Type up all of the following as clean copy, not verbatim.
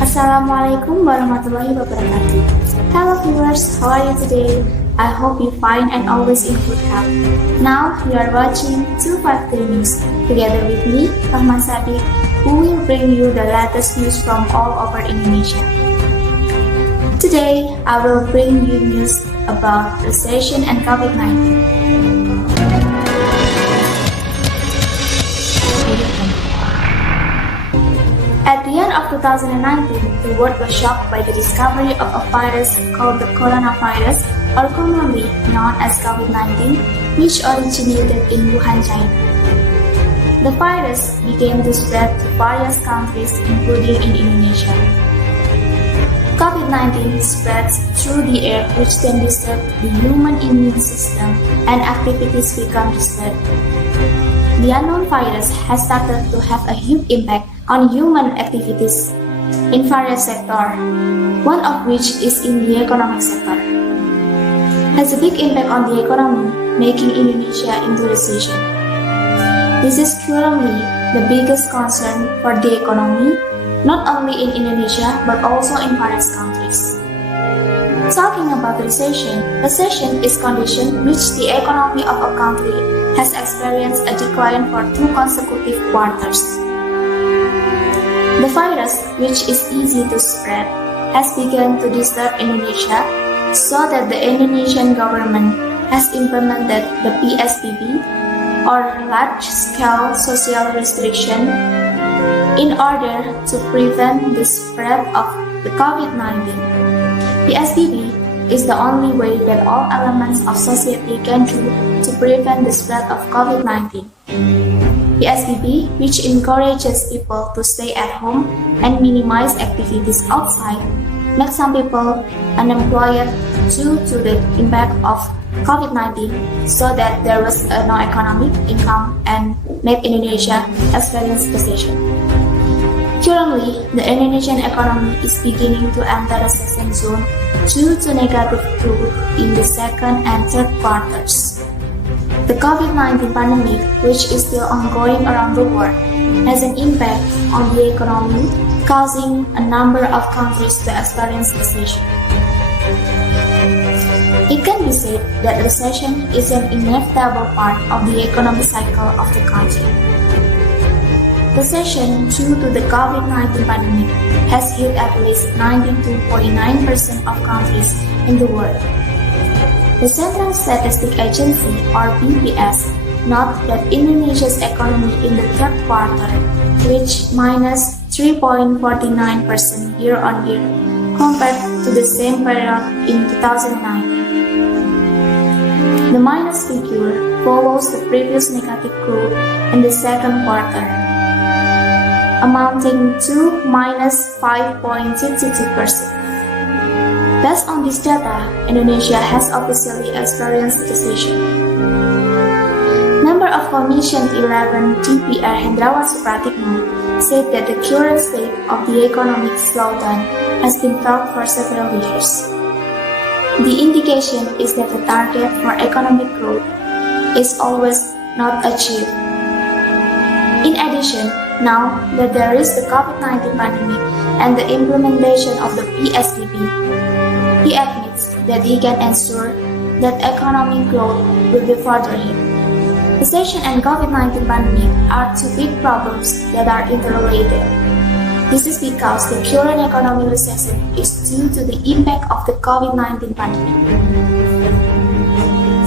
Assalamualaikum Warahmatullahi Wabarakatuh. Hello viewers, how are you today? I hope you fine and always in good health. Now you are watching 253 News together with me, Rohmah Sabiq, who will bring you the latest news from all over Indonesia. Today, I will bring you news about recession and COVID-19. At the end of 2019, the world was shocked by the discovery of a virus called the coronavirus, or commonly known as COVID-19, which originated in Wuhan, China. The virus began to spread to various countries, including in Indonesia. COVID-19 spreads through the air, which then disturbs the human immune system, and activities become disturbed. The unknown virus has started to have a huge impact on human activities in various sectors, one of which is in the economic sector. Has a big impact on the economy, making Indonesia into recession. This is currently the biggest concern for the economy, not only in Indonesia but also in various countries. Talking about recession is condition which the economy of a country has experienced a decline for 2 consecutive quarters. The virus, which is easy to spread, has begun to disturb Indonesia, so that the Indonesian government has implemented the PSBB, or large-scale social restriction, in order to prevent the spread of the COVID-19. PSBB is the only way that all elements of society can do to prevent the spread of COVID-19. PSBB, which encourages people to stay at home and minimize activities outside, makes some people unemployed due to the impact of COVID-19, so that there was no economic income and made Indonesia experience recession. Currently, the Indonesian economy is beginning to enter recession zone due to negative growth in the second and third quarters. The COVID-19 pandemic, which is still ongoing around the world, has an impact on the economy, causing a number of countries to experience recession. It can be said that recession is an inevitable part of the economic cycle of the country. Recession due to the COVID-19 pandemic has hit at least 92.9% of countries in the world. The Central Statistic Agency, or BPS, noted that Indonesia's economy in the third quarter reached minus 3.49% year-on-year compared to the same period in 2019. The minus figure follows the previous negative growth in the second quarter, amounting to minus 5.62%. Based on this data, Indonesia has officially experienced recession. Member of Commission 11 DPR Hendrawan Supratikno said that the current state of the economic slowdown has been felt for several years. The indication is that the target for economic growth is always not achieved. In addition, now that there is the COVID-19 pandemic and the implementation of the PSBB, he admits that he can ensure that economic growth will be further hit. Recession and COVID-19 pandemic are 2 big problems that are interrelated. This is because the current economic recession is due to the impact of the COVID-19 pandemic.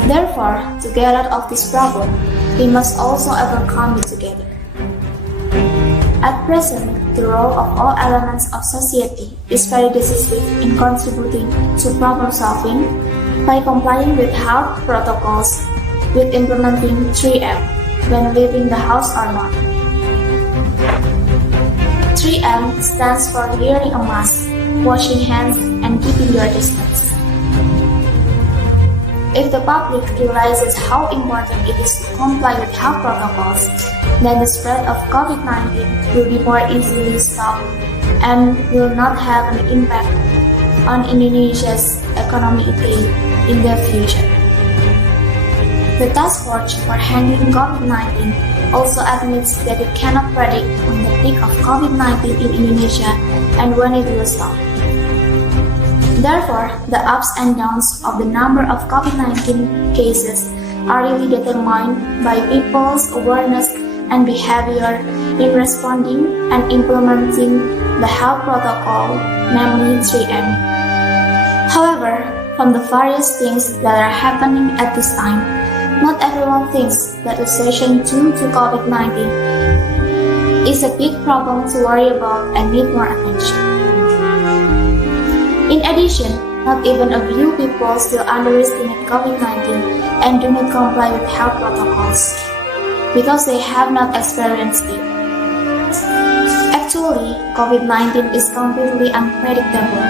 Therefore, to get out of this problem, we must also overcome it together. At present, the role of all elements of society is very decisive in contributing to problem solving by complying with health protocols, with implementing 3M when leaving the house or not. 3M stands for wearing a mask, washing hands, and keeping your distance. If the public realizes how important it is to comply with health protocols, then the spread of COVID-19 will be more easily stopped and will not have an impact on Indonesia's economy in the future. The task force for handling COVID-19 also admits that it cannot predict when the peak of COVID-19 in Indonesia and when it will stop. Therefore, the ups and downs of the number of COVID-19 cases are really determined by people's awareness and behavior in responding and implementing the health protocol, namely 3M. However, from the various things that are happening at this time, not everyone thinks that recession due to COVID-19 is a big problem to worry about and need more attention. In addition, not even a few people still underestimate COVID-19 and do not comply with health protocols because they have not experienced it. Actually, COVID-19 is completely unpredictable.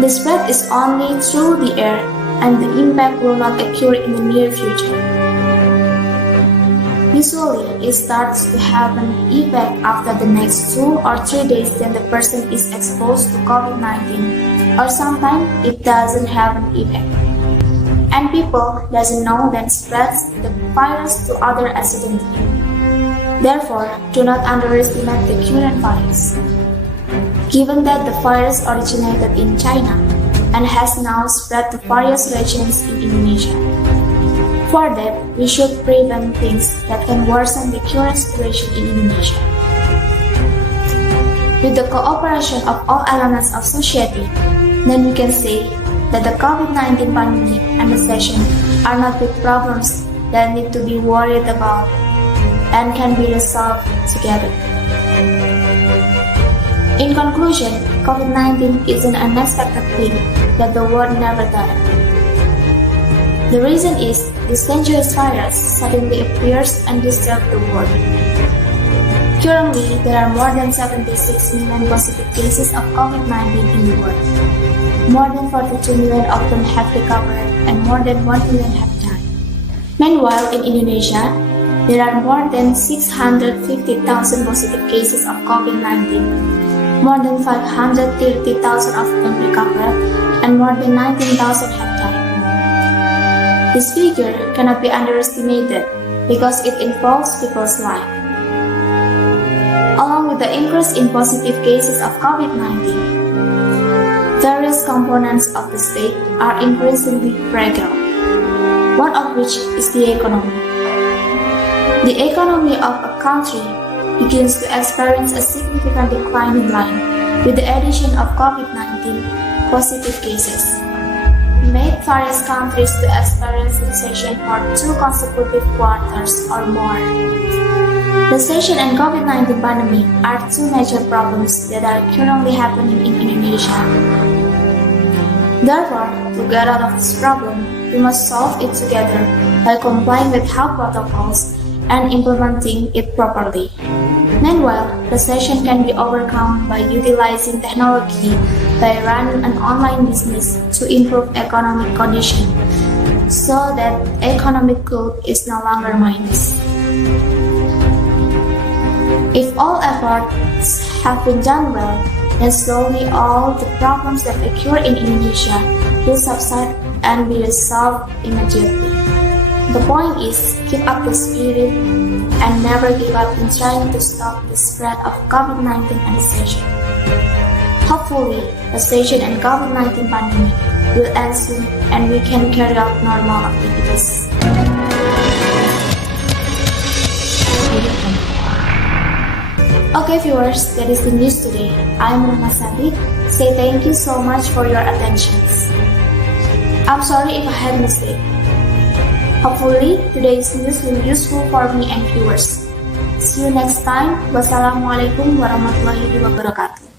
The spread is only through the air, and the impact will not occur in the near future. Usually, it starts to have an effect after the next 2 or 3 days when the person is exposed to COVID-19, or sometimes it doesn't have an effect. And people doesn't know then spreads the virus to others accidentally. Therefore, do not underestimate the current virus. Given that the virus originated in China and has now spread to various regions in Indonesia. For that, we should prevent things that can worsen the current situation in Indonesia. With the cooperation of all elements of society, then we can say that the COVID-19 pandemic and recession are not big problems that need to be worried about and can be resolved together. In conclusion, COVID-19 is an unexpected thing that the world never thought of. The reason is this dangerous virus suddenly appears and disturbs the world. Currently, there are more than 76 million positive cases of COVID-19 in the world. More than 42 million of them have recovered and more than 1 million have died. Meanwhile, in Indonesia, there are more than 650,000 positive cases of COVID-19. More than 530,000 of them recovered and more than 19,000 have died. This figure cannot be underestimated because it involves people's life. Along with the increase in positive cases of COVID-19, various components of the state are increasingly fragile, one of which is the economy. The economy of a country begins to experience a significant decline in line with the addition of COVID-19 positive cases, made various countries to experience recession for 2 consecutive quarters or more. Recession and COVID-19 pandemic are 2 major problems that are currently happening in Indonesia. Therefore, to get out of this problem, we must solve it together by complying with health protocols and implementing it properly. Meanwhile, recession can be overcome by utilizing technology by running an online business to improve economic condition so that economic growth is no longer minus. If all efforts have been done well, then slowly all the problems that occur in Indonesia will subside and be resolved immediately. The point is, keep up the spirit and never give up in trying to stop the spread of COVID-19 and recession. Hopefully, recession and COVID-19 pandemic will end soon and we can carry out normal activities. Okay viewers, that is the news today. I'm Rohmah Sabiq. Say thank you so much for your attentions. I'm sorry if I had a mistake. Hopefully, today's news will be useful for me and viewers. See you next time. Wassalamualaikum warahmatullahi wabarakatuh.